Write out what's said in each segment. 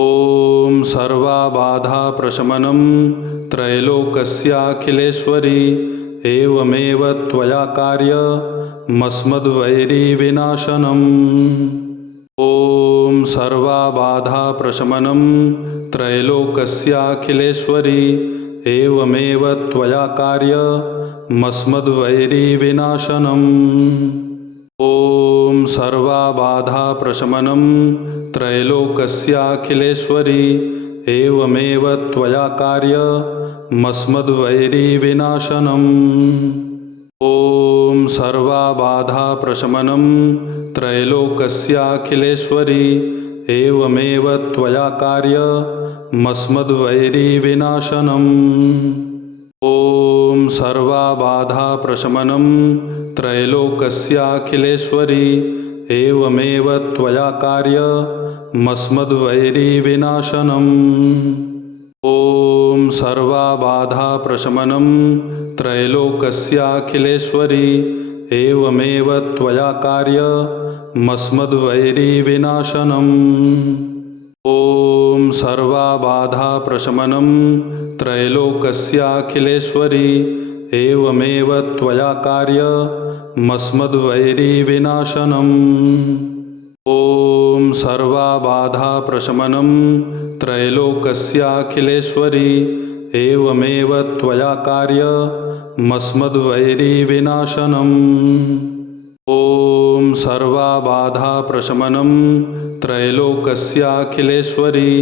ॐ सर्वबाधाप्रशमनं त्रैलोक्यस्याखिलेश्वरी एवमेव त्वया कार्यमस्मद्वैरीविनाशनम्। ॐ सर्वबाधाप्रशमनं त्रैलोक्यस्याखिलेश्वरी एवमेव त्वया कार्यमस्मद्वैरीविनाशनम्। ॐ सर्वबाधाप्रशमनं त्रैलोक्यस्याखिलेश्वरी एवमेव त्वया कार्यमस्मद्वैरीविनाशनम्। ॐ सर्वबाधाप्रशमनं त्रैलोक्यस्याखिलेश्वरी एवमेव त्वया कार्यमस्मद्वैरीविनाशनम्। ॐ सर्वबाधाप्रशमनं त्रैलोक्यस्याखिलेश्वरी एवमेव त्वया कार्यमस्मद्वैरीविनाशनम्। ॐ सर्वबाधाप्रशमनं त्रैलोक्यस्याखिलेश्वरी एवमेव त्वया कार्यमस्मद्वैरीविनाशनम्। ॐ सर्वबाधाप्रशमनं त्रैलोक्यस्याखिलेश्वरी एवमेव त्वया कार्यमस्मद्वैरीविनाशनम्। ॐ सर्वबाधाप्रशमनं त्रैलोक्यस्याखिलेश्वरी एवमेव त्वया कार्यमस्मद्वैरीविनाशनम्। ॐ सर्वबाधाप्रशमनं त्रैलोक्यस्याखिलेश्वरी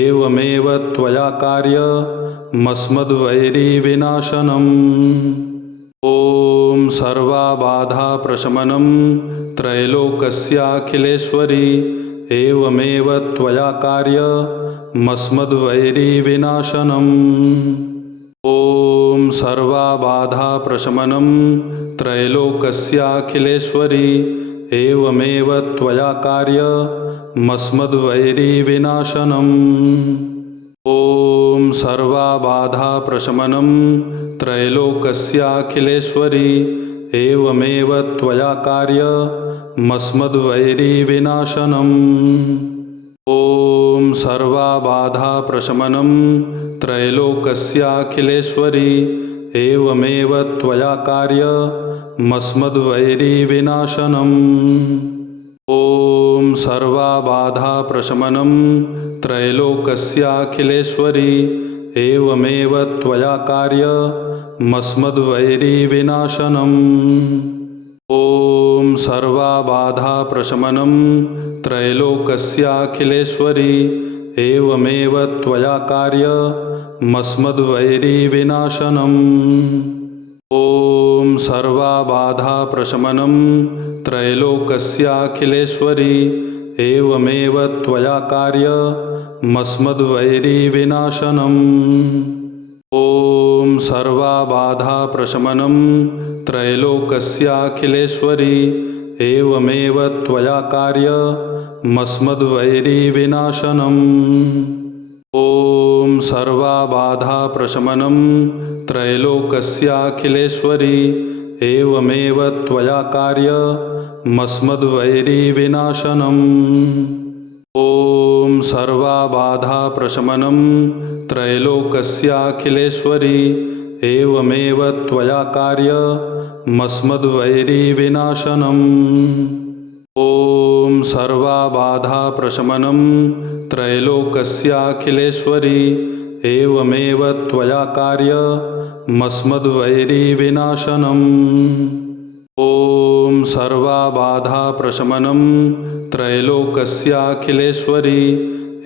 एवमेव त्वया कार्यमस्मद्वैरीविनाशनम्। ॐ सर्वबाधाप्रशमनं त्रैलोक्यस्याखिलेश्वरी एवमेव त्वया कार्यमस्मद्वैरीविनाशनम्। ॐ सर्वबाधाप्रशमनं त्रैलोक्यस्याखिलेश्वरी एवमेव त्वया कार्यमस्मद्वैरीविनाशनम्। ॐ सर्वबाधाप्रशमनं त्रैलोक्यस्याखिलेश्वरी एवमेव त्वया कार्यमस्मद्वैरीविनाशनम्। ॐ सर्वबाधाप्रशमनं त्रैलोक्यस्याखिलेश्वरी एवमेव त्वया कार्यमस्मद्वैरीविनाशनम्। ॐ सर्वबाधाप्रशमनं त्रैलोक्यस्याखिलेश्वरी एवमेव त्वया कार्यमस्मद्वैरीविनाशनम्। ॐ सर्वबाधाप्रशमनं त्रैलोक्यस्याखिलेश्वरी एवमेव त्वया कार्यमस्मद्वैरीविनाशनम्। ॐ सर्वबाधाप्रशमनं त्रैलोक्यस्याखिलेश्वरी एवमेव त्वया कार्यमस्मद्वैरीविनाशनम्। ॐ सर्वबाधाप्रशमनं त्रैलोक्यस्याखिलेश्वरी एवमेव त्वया कार्यमस्मद्वैरीविनाशनम्। ॐ सर्वबाधाप्रशमनं त्रैलोक्यस्याखिलेश्वरी एवमेव त्वया कार्यमस्मद्वैरीविनाशनम्। ॐ सर्वबाधाप्रशमनं त्रैलोक्यस्याखिलेश्वरी एवमेव त्वया कार्यमस्मद्वैरीविनाशनम्। ॐ सर्वबाधाप्रशमनं त्रैलोक्यस्याखिलेश्वरी एवमेव त्वया कार्यमस्मद्वैरीविनाशनम्। ॐ सर्वबाधाप्रशमनं त्रैलोक्यस्याखिलेश्वरी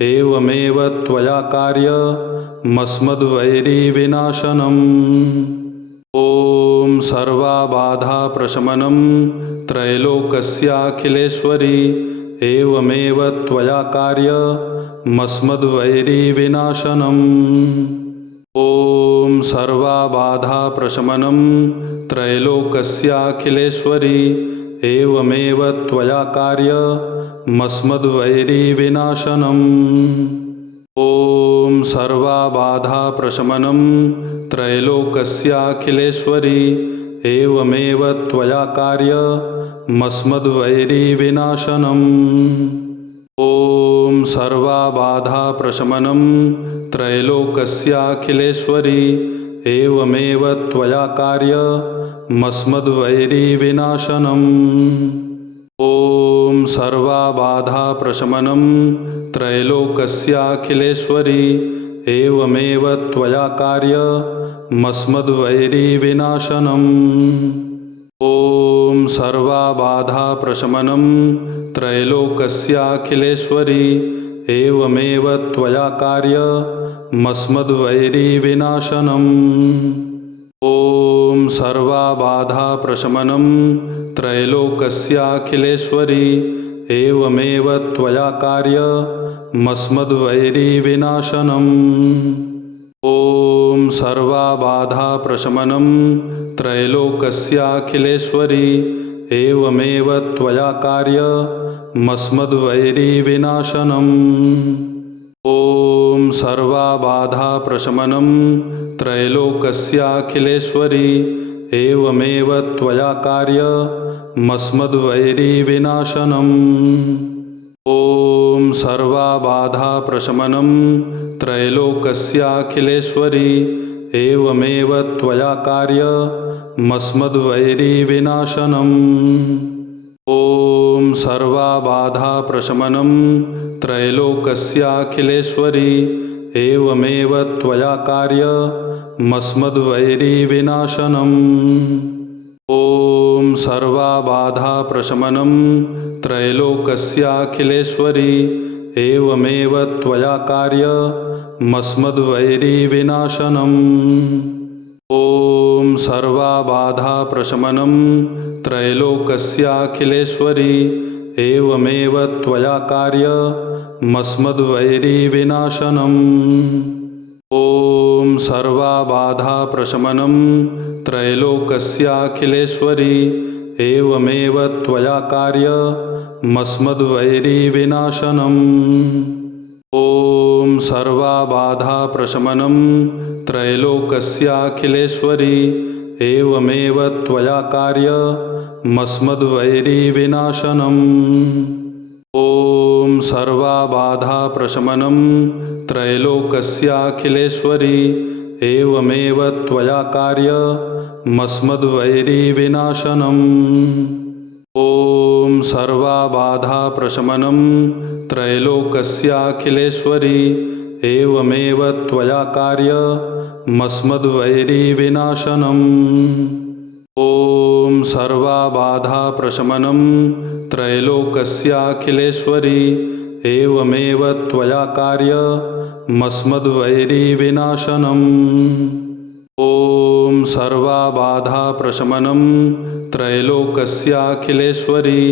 एवमेव त्वया कार्यमस्मद्वैरीविनाशनम्। ॐ सर्वबाधाप्रशमनं त्रैलोक्यस्याखिलेश्वरी एवमेव त्वया कार्यमस्मद्वैरीविनाशनम्। ॐ सर्वबाधाप्रशमनं त्रैलोक्यस्याखिलेश्वरी एवमेव त्वया कार्यमस्मद्वैरीविनाशनम्। ॐ सर्वबाधाप्रशमनं त्रैलोक्यस्याखिलेश्वरी एवमेव त्वया कार्यमस्मद्वैरीविनाशनम्। ॐ सर्वबाधाप्रशमनं त्रैलोक्यस्याखिलेश्वरी एवमेव त्वया कार्यमस्मद्वैरीविनाशनम्। ॐ सर्वबाधाप्रशमनं त्रैलोक्यस्याखिलेश्वरी एवमेव त्वया कार्यमस्मद्वैरीविनाशनम्। ॐ सर्वबाधाप्रशमनं त्रैलोक्यस्याखिलेश्वरी एवमेव त्वया कार्यमस्मद्वैरीविनाशनम्। ॐ सर्वबाधाप्रशमनं त्रैलोक्यस्याखिलेश्वरी एवमेव त्वया कार्यमस्मद्वैरीविनाशनम्। ॐ सर्वबाधाप्रशमनं त्रैलोक्यस्याखिलेश्वरी एवमेव त्वया कार्यमस्मद्वैरीविनाशनम्। ॐ सर्वबाधाप्रशमनं त्रैलोक्यस्याखिलेश्वरी एवमेव त्वया कार्यमस्मद्वैरीविनाशनम्। ॐ सर्वबाधाप्रशमनं त्रैलोक्यस्याखिलेश्वरी एवमेव त्वया कार्यमस्मद्वैरीविनाशनम्। ॐ सर्वबाधाप्रशमनं त्रैलोक्यस्याखिलेश्वरी एवमेव त्वया कार्यमस्मद्वैरीविनाशनम्। ॐ सर्वबाधाप्रशमनं त्रैलोक्यस्याखिलेश्वरी एवमेव त्वया कार्यमस्मद्वैरीविनाशनम्। ॐ सर्वबाधाप्रशमनं त्रैलोक्यस्याखिलेश्वरी एवमेव त्वया कार्यमस्मद्वैरीविनाशनम्। ॐ सर्वबाधाप्रशमनं त्रैलोक्यस्याखिलेश्वरी एवमेव त्वया कार्यमस्मद्वैरीविनाशनम्। ॐ सर्वबाधाप्रशमनं त्रैलोक्यस्याखिलेश्वरी एवमेव त्वया कार्यमस्मद्वैरीविनाशनम्। ॐ सर्वबाधाप्रशमनं त्रैलोक्यस्याखिलेश्वरी एवमेव त्वया कार्यमस्मद्वैरीविनाशनम्। ॐ सर्वबाधाप्रशमनं त्रैलोक्यस्याखिलेश्वरी एवमेव त्वया कार्यमस्मद्वैरीविनाशनम्। ॐ सर्वबाधाप्रशमनं त्रैलोक्यस्याखिलेश्वरी एवमेव त्वया कार्यमस्मद्वैरीविनाशनम्। ॐ सर्वबाधाप्रशमनं त्रैलोक्यस्याखिलेश्वरी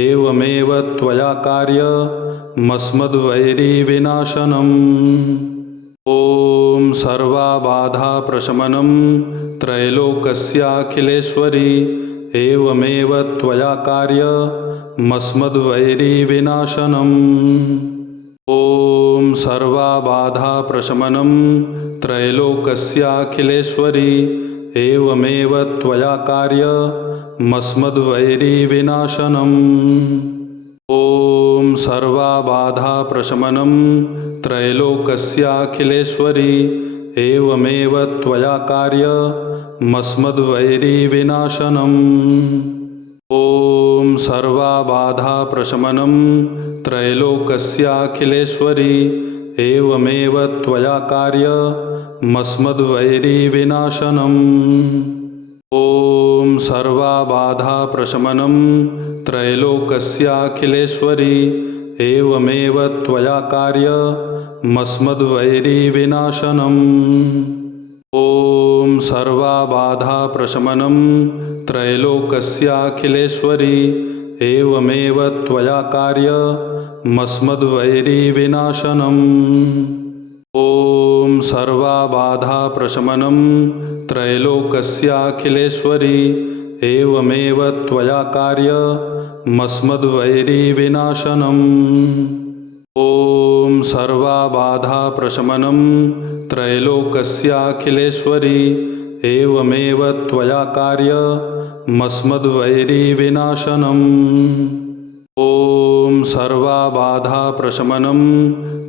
एवमेव त्वया कार्यमस्मद्वैरीविनाशनम्। ॐ सर्वबाधाप्रशमनं त्रैलोक्यस्याखिलेश्वरी एवमेव त्वया कार्यमस्मद्वैरीविनाशनम्। ॐ सर्वबाधाप्रशमनं त्रैलोक्यस्याखिलेश्वरी एवमेव त्वया कार्यमस्मद्वैरीविनाशनम्। ॐ सर्वबाधाप्रशमनं त्रैलोक्यस्याखिलेश्वरी एवमेव त्वया कार्यमस्मद्वैरीविनाशनम्। ॐ सर्वबाधाप्रशमनं त्रैलोक्यस्याखिलेश्वरी एवमेव त्वया कार्यमस्मद्वैरीविनाशनम्। ॐ सर्वबाधाप्रशमनं त्रैलोक्यस्याखिलेश्वरी एवमेव त्वया कार्यमस्मद्वैरीविनाशनम्। ॐ सर्वबाधाप्रशमनं त्रैलोक्यस्याखिलेश्वरी एवमेव त्वया कार्यमस्मद्वैरीविनाशनम्। ॐ सर्वबाधाप्रशमनं त्रैलोक्यस्याखिलेश्वरी एवमेव त्वया कार्यमस्मद्वैरीविनाशनम्। ॐ सर्वबाधाप्रशमनं त्रैलोक्यस्याखिलेश्वरी एवमेव त्वया कार्यमस्मद्वैरीविनाशनम्। ॐ सर्व सर्वाबाधाप्रशमनं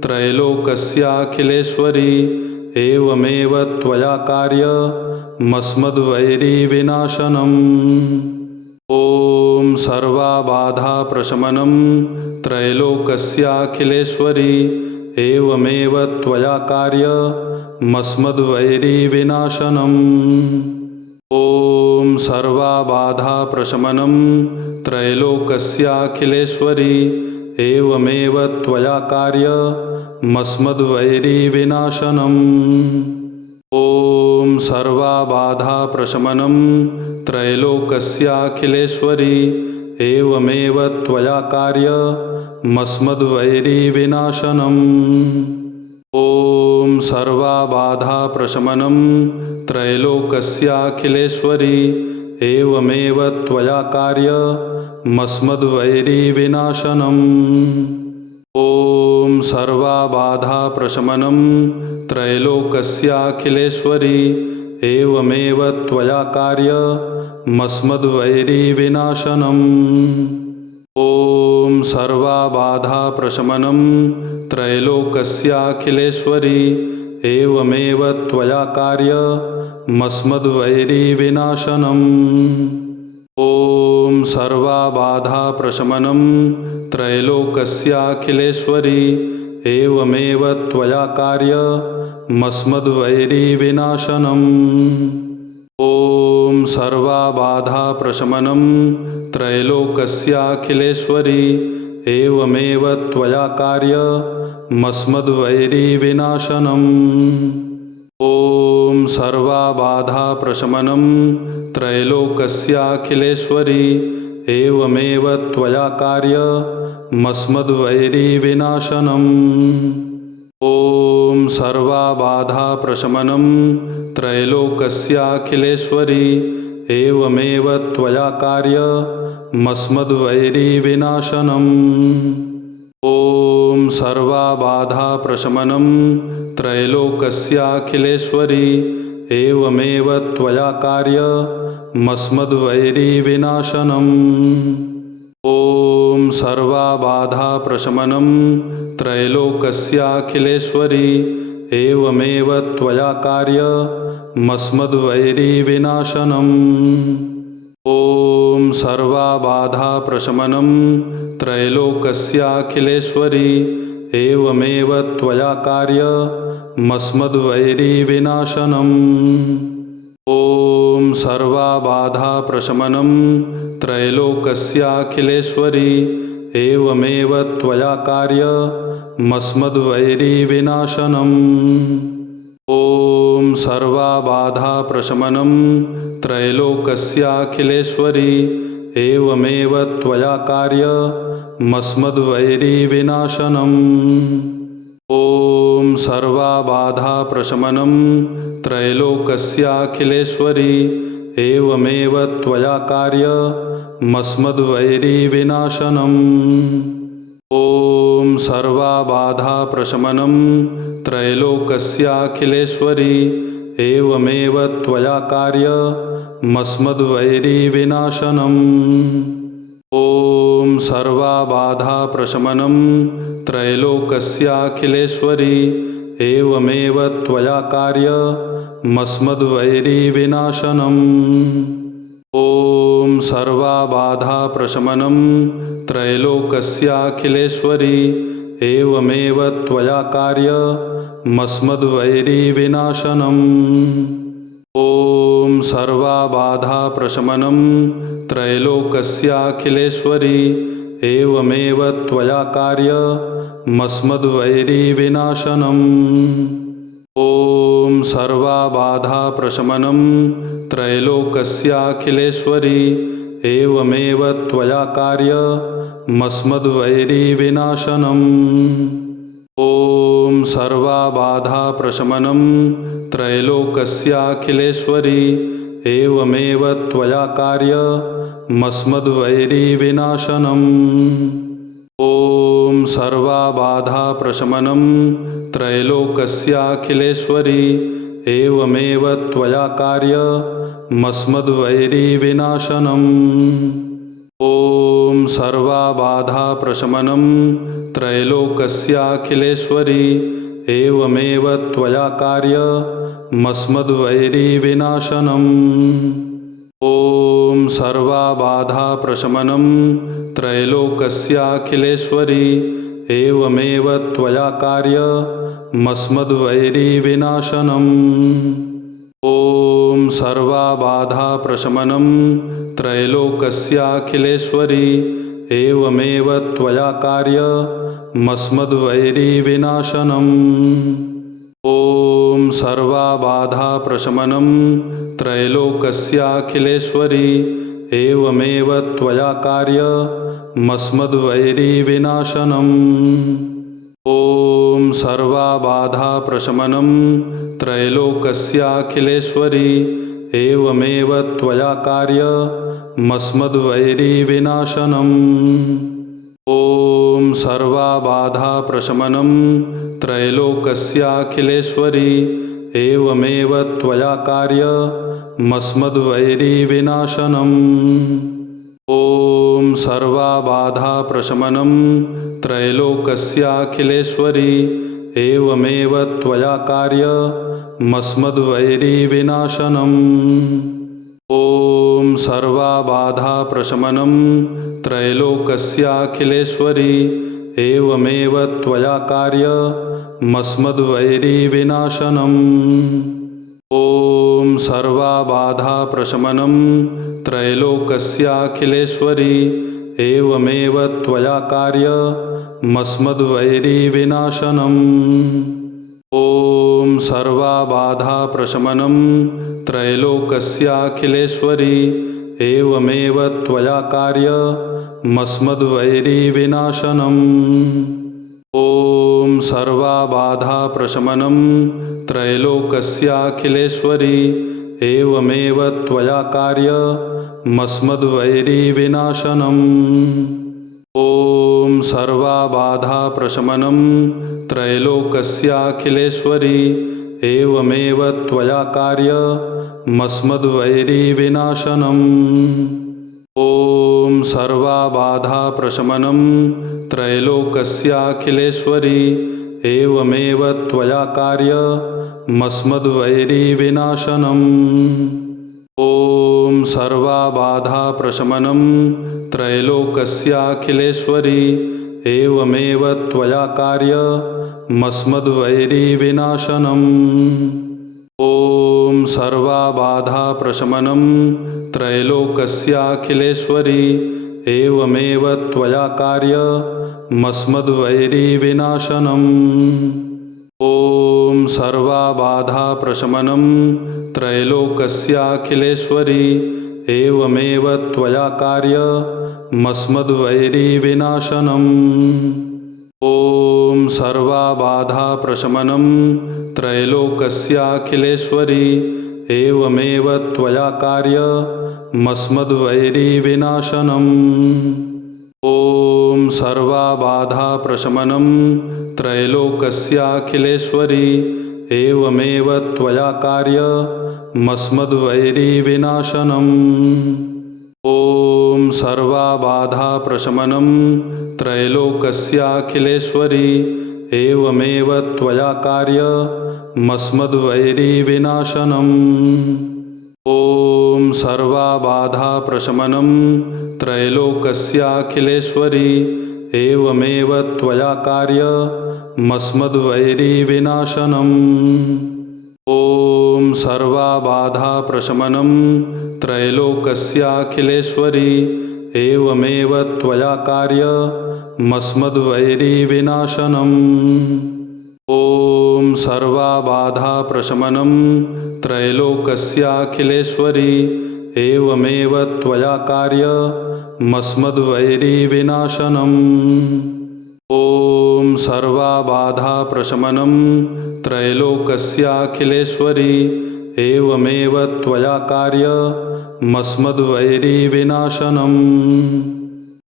त्रैलोक्यस्याखिलेश्वरी एवमेव त्वया कार्यमस्मद्वैरीविनाशनम्। ॐ सर्वाबाधाप्रशमनं त्रैलोक्यस्याखिलेश्वरी एवमेव त्वया कार्यमस्मद्वैरीविनाशनम्। ॐ सर्वाबाधाप्रशमनं त्रैलोक्यस्याखिलेश्वरी एवमेव त्वया कार्यमस्मद्वैरीविनाशनम्। ॐ सर्वाबाधाप्रशमनं त्रैलोक्यस्याखिलेश्वरी एवमेव त्वया कार्यमस्मद्वैरीविनाशनम्। ॐ सर्वाबाधाप्रशमनं त्रैलोक्यस्याखिलेश्वरी एवमेव त्वया कार्यमस्मद्वैरीविनाशनम्। ॐ सर्वाबाधाप्रशमनं त्रैलोक्यस्याखिलेश्वरी एवमेव त्वया कार्यमस्मद्वैरीविनाशनम्। ॐ सर्वाबाधाप्रशमनं त्रैलोक्यस्याखिलेश्वरी एवमेव त्वया कार्यमस्मद्वैरीविनाशनम्। ॐ सर्वाबाधाप्रशमनं त्रैलोक्यस्याखिलेश्वरी एवमेव त्वया कार्यमस्मद्वैरीविनाशनम्। ॐ सर्वाबाधाप्रशमनं त्रैलोक्यस्याखिलेश्वरी एवमेव त्वया कार्यमस्मद्वैरीविनाशनम्। ॐ सर्वाबाधाप्रशमनं त्रैलोक्यस्याखिलेश्वरी एवमेव त्वया कार्यमस्मद्वैरीविनाशनम्। ॐ सर्वाबाधाप्रशमनं त्रैलोक्यस्याखिलेश्वरी एवमेव त्वया कार्यमस्मद्वैरीविनाशनम्। ॐ सर्वाबाधाप्रशमनं त्रैलोक्यस्याखिलेश्वरी एवमेव त्वया कार्यमस्मद्वैरीविनाशनम्। ॐ सर्वाबाधाप्रशमनं त्रैलोक्यस्याखिलेश्वरी एवमेव त्वया कार्यमस्मद्वैरीविनाशनम्। ॐ सर्वाबाधाप्रशमनं त्रैलोक्यस्याखिलेश्वरी एवमेव त्वया कार्यमस्मद्वैरीविनाशनम्। ॐ सर्वाबाधाप्रशमनं त्रैलोक्यस्याखिलेश्वरी एवमेव त्वया कार्यमस्मद्वैरीविनाशनम्। ॐ सर्वाबाधाप्रशमनं त्रैलोक्यस्याखिलेश्वरी एवमेव त्वया कार्यमस्मद्वैरीविनाशनम्। ॐ सर्वाबाधाप्रशमनं त्रैलोक्यस्याखिलेश्वरी एवमेव त्वया कार्यमस्मद्वैरीविनाशनम्। ॐ सर्वाबाधाप्रशमनं त्रैलोक्यस्याखिलेश्वरी एवमेव त्वया कार्यमस्मद्वैरीविनाशनम्। ॐ सर्वाबाधाप्रशमनं त्रैलोक्यस्याखिलेश्वरी एवमेव त्वया कार्यमस्मद्वैरीविनाशनम्। ॐ सर्वाबाधाप्रशमनं त्रैलोक्यस्याखिलेश्वरी एवमेव त्वया कार्यमस्मद्वैरीविनाशनम्। ॐ सर्वाबाधाप्रशमनं त्रैलोक्यस्याखिलेश्वरी एवमेव त्वया कार्यमस्मद्वैरीविनाशनम्। ॐ सर्वाबाधाप्रशमनं त्रैलोक्यस्याखिलेश्वरी एवमेव त्वया कार्यमस्मद्वैरीविनाशनम्। ॐ सर्वाबाधाप्रशमनं त्रैलोक्यस्याखिलेश्वरी एवमेव त्वया कार्यमस्मद्वैरीविनाशनम्। ॐ सर्वाबाधाप्रशमनं त्रैलोक्यस्याखिलेश्वरी एवमेव त्वया कार्यमस्मद्वैरीविनाशनम्। ॐ सर्वाबाधाप्रशमनं त्रैलोक्यस्याखिलेश्वरी एवमेव त्वया कार्यमस्मद्वैरीविनाशनम्। ॐ सर्वबाधाप्रशमनं त्रैलोक्यस्याखिलेश्वरी एवमेव त्वया कार्यमस्मद्वैरीविनाशनम्। ॐ सर्वबाधाप्रशमनं त्रैलोक्यस्याखिलेश्वरी एवमेव त्वया कार्यमस्मद्वैरीविनाशनम्। ॐ सर्वबाधाप्रशमनं त्रैलोक्यस्याखिलेश्वरी एवमेव त्वया कार्यमस्मद्वैरीविनाशनम्। ॐ सर्वबाधाप्रशमनं त्रैलोक्यस्याखिलेश्वरी एवमेव त्वया कार्यमस्मद्वैरीविनाशनम्। ॐ सर्वबाधाप्रशमनं त्रैलोक्यस्याखिलेश्वरी एवमेव त्वया कार्यमस्मद्वैरीविनाशनम्। ॐ सर्वबाधाप्रशमनं त्रैलोक्यस्याखिलेश्वरी एवमेव त्वया कार्यमस्मद्वैरीविनाशनम्। ॐ सर्वबाधाप्रशमनं त्रैलोक्यस्याखिलेश्वरी एवमेव त्वया कार्यमस्मद्वैरीविनाशनम्। ॐ सर्वबाधाप्रशमनं त्रैलोक्यस्याखिलेश्वरी एवमेव त्वया कार्यमस्मद्वैरीविनाशनम्। ॐ सर्वबाधाप्रशमनं त्रैलोक्यस्याखिलेश्वरी एवमेव त्वया कार्यमस्मद्वैरीविनाशनम्। ॐ सर्वबाधाप्रशमनं त्रैलोक्यस्याखिलेश्वरी एवमेव त्वया कार्यमस्मद्वैरीविनाशनम्। ॐ सर्वबाधाप्रशमनं त्रैलोक्यस्याखिलेश्वरी एवमेव त्वया कार्यमस्मद्वैरीविनाशनम्। ॐ सर्वबाधाप्रशमनं त्रैलोक्यस्याखिलेश्वरी एवमेव त्वया कार्यमस्मद्वैरीविनाशनम्। ॐ सर्वबाधाप्रशमनं त्रैलोक्यस्याखिलेश्वरी एवमेव त्वया कार्यमस्मद्वैरीविनाशनम्। ॐ सर्वबाधाप्रशमनं त्रैलोक्यस्याखिलेश्वरी एवमेव त्वया कार्यमस्मद्वैरीविनाशनम्। ॐ सर्वबाधाप्रशमनं त्रैलोक्यस्याखिलेश्वरी एवमेव त्वया कार्यमस्मद्वैरीविनाशनम्। ॐ सर्वबाधाप्रशमनं त्रैलोक्यस्याखिलेश्वरी एवमेव त्वया कार्यमस्मद्वैरीविनाशनम्। ॐ सर्वबाधाप्रशमनं त्रैलोक्यस्याखिलेश्वरी एवमेव त्वया कार्यमस्मद्वैरीविनाशनम्। ॐ सर्वबाधाप्रशमनं त्रैलोक्यस्याखिलेश्वरी एवमेव त्वया कार्यमस्मद्वैरीविनाशनम्। ॐ सर्वबाधाप्रशमनं त्रैलोक्यस्याखिलेश्वरी एवमेव त्वया कार्यमस्मद्वैरीविनाशनम्। ॐ सर्वबाधाप्रशमनं त्रैलोक्यस्याखिलेश्वरी एवमेव त्वया कार्यमस्मद्वैरीविनाशनम्। ॐ सर्वबाधाप्रशमनं त्रैलोक्यस्याखिलेश्वरी एवमेव त्वया कार्यमस्मद्वैरीविनाशनम्। ॐ सर्वबाधाप्रशमनं त्रैलोक्यस्याखिलेश्वरी एवमेव त्वया कार्यमस्मद्वैरीविनाशनम्।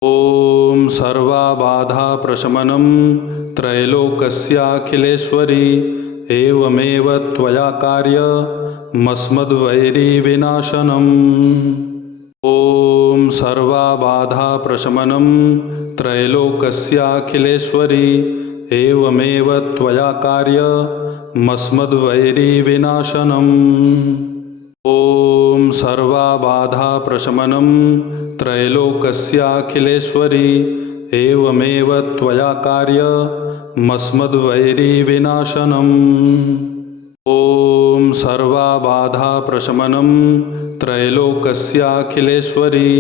ॐ सर्वबाधाप्रशमनं त्रैलोक्यस्याखिलेश्वरी एवमेव त्वया कार्यमस्मद्वैरीविनाशनम्। ॐ सर्वबाधाप्रशमनं त्रैलोक्यस्याखिलेश्वरी एवमेव त्वया कार्यमस्मद्वैरीविनाशनम्। ॐ सर्वबाधाप्रशमनं त्रैलोक्यस्याखिलेश्वरी एवमेव त्वया कार्यमस्मद्वैरीविनाशनम्। ॐ सर्वबाधाप्रशमनं त्रैलोक्यस्याखिलेश्वरी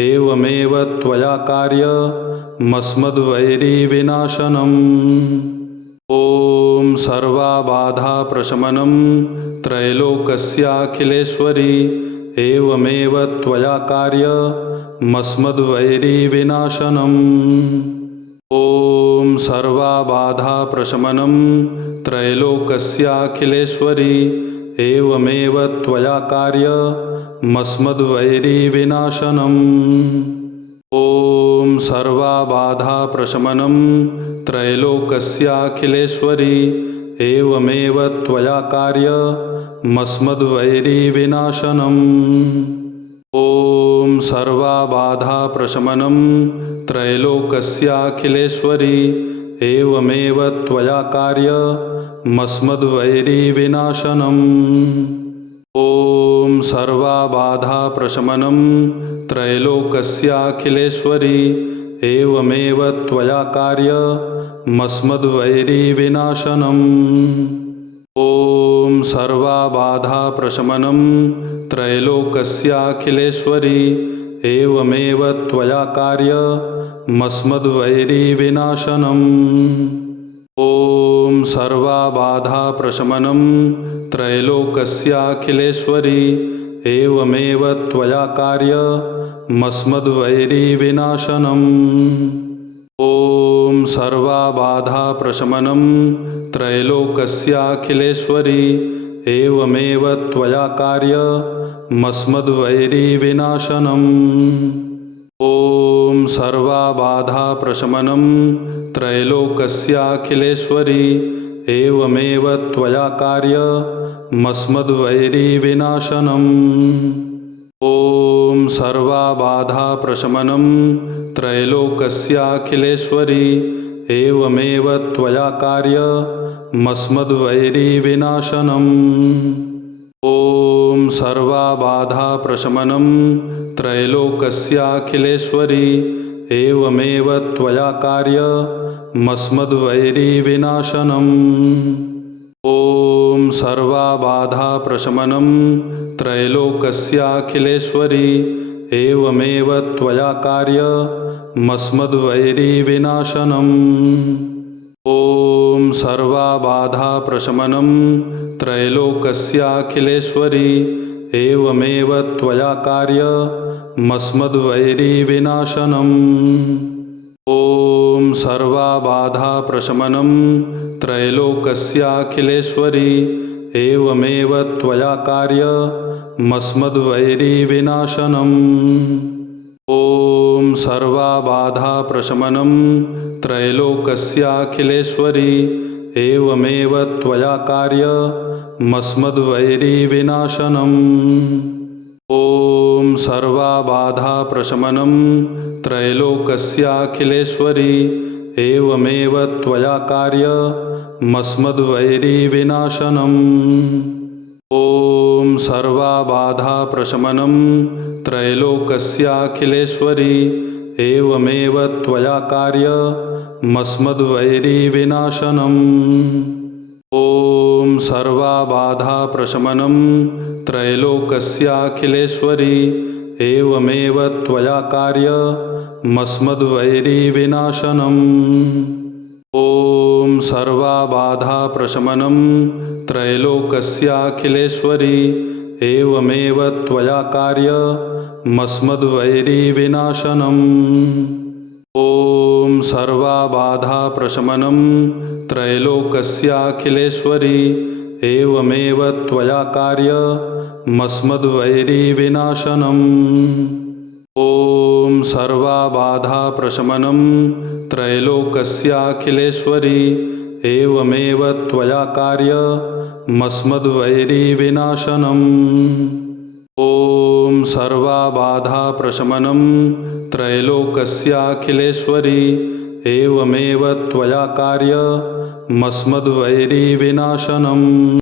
एवमेव त्वया कार्यमस्मद्वैरीविनाशनम्। ॐ सर्वबाधाप्रशमनं त्रैलोक्यस्याखिलेश्वरी एवमेव त्वया कार्यमस्मद्वैरीविनाशनम्। ॐ सर्वबाधाप्रशमनं त्रैलोक्यस्याखिलेश्वरी एवमेव त्वया कार्यमस्मद्वैरीविनाशनम्। ॐ सर्वबाधाप्रशमनं त्रैलोक्यस्याखिलेश्वरी एवमेव त्वया कार्यमस्मद्वैरीविनाशनम्। ॐ सर्वबाधाप्रशमनं त्रैलोक्यस्याखिलेश्वरी एवमेव त्वया कार्यमस्मद्वैरीविनाशनम्। ॐ सर्वबाधाप्रशमनं त्रैलोक्यस्याखिलेश्वरी एवमेव त्वया कार्यमस्मद्वैरीविनाशनम्। ॐ सर्वबाधाप्रशमनं त्रैलोक्यस्याखिलेश्वरी एवमेव त्वया कार्यमस्मद्वैरीविनाशनम्। ॐ सर्वबाधाप्रशमनं त्रैलोक्यस्याखिलेश्वरी एवमेव त्वया कार्यमस्मद्वैरीविनाशनम्। ॐ सर्वबाधाप्रशमनं त्रैलोक्यस्याखिलेश्वरी एवमेव त्वया कार्यमस्मद्वैरीविनाशनम्। ॐ सर्वबाधाप्रशमनं त्रैलोक्यस्याखिलेश्वरी एवमेव त्वया कार्यमस्मद्वैरीविनाशनम्। ॐ सर्वबाधाप्रशमनं त्रैलोक्यस्याखिलेश्वरी एवमेव त्वया कार्यमस्मद्वैरीविनाशनम्। ॐ सर्वबाधाप्रशमनं त्रैलोक्यस्याखिलेश्वरी एवमेव त्वया कार्यमस्मद्वैरीविनाशनम्। ॐ सर्वबाधाप्रशमनं त्रैलोक्यस्याखिलेश्वरी एवमेव त्वया कार्यमस्मद्वैरीविनाशनम्। ॐ सर्वबाधाप्रशमनं त्रैलोक्यस्याखिलेश्वरी एवमेव त्वया कार्यमस्मद्वैरीविनाशनम्। ॐ सर्वबाधाप्रशमनं त्रैलोक्यस्याखिलेश्वरी एवमेव त्वया कार्यमस्मद्वैरीविनाशनम्। ॐ सर्वबाधाप्रशमनं त्रैलोक्यस्याखिलेश्वरी एवमेव त्वया कार्यमस्मद्वैरीविनाशनम्। ॐ सर्वबाधाप्रशमनं त्रैलोक्यस्याखिलेश्वरी एवमेव त्वया कार्यमस्मद्वैरीविनाशनम्। ॐ सर्वबाधाप्रशमनं त्रैलोक्यस्याखिलेश्वरी एवमेव त्वया कार्यमस्मद्वैरीविनाशनम्। ॐ सर्वबाधाप्रशमनं त्रैलोक्यस्याखिलेश्वरी एवमेव त्वया कार्यमस्मद्वैरीविनाशनम्। ॐ सर्वबाधाप्रशमनं त्रैलोक्यस्याखिलेश्वरी एवमेव त्वया कार्यमस्मद्वैरीविनाशनम्। ॐ सर्वबाधाप्रशमनं त्रैलोक्यस्याखिलेश्वरी एवमेव त्वया कार्यमस्मद्वैरीविनाशनम्। ॐ सर्वबाधाप्रशमनं त्रैलोक्यस्याखिलेश्वरी एवमेव त्वया कार्यमस्मद्वैरीविनाशनम्। ॐ सर्वबाधाप्रशमनं त्रैलोक्यस्याखिलेश्वरी एवमेव त्वया कार्यमस्मद्वैरिविनाशनम्।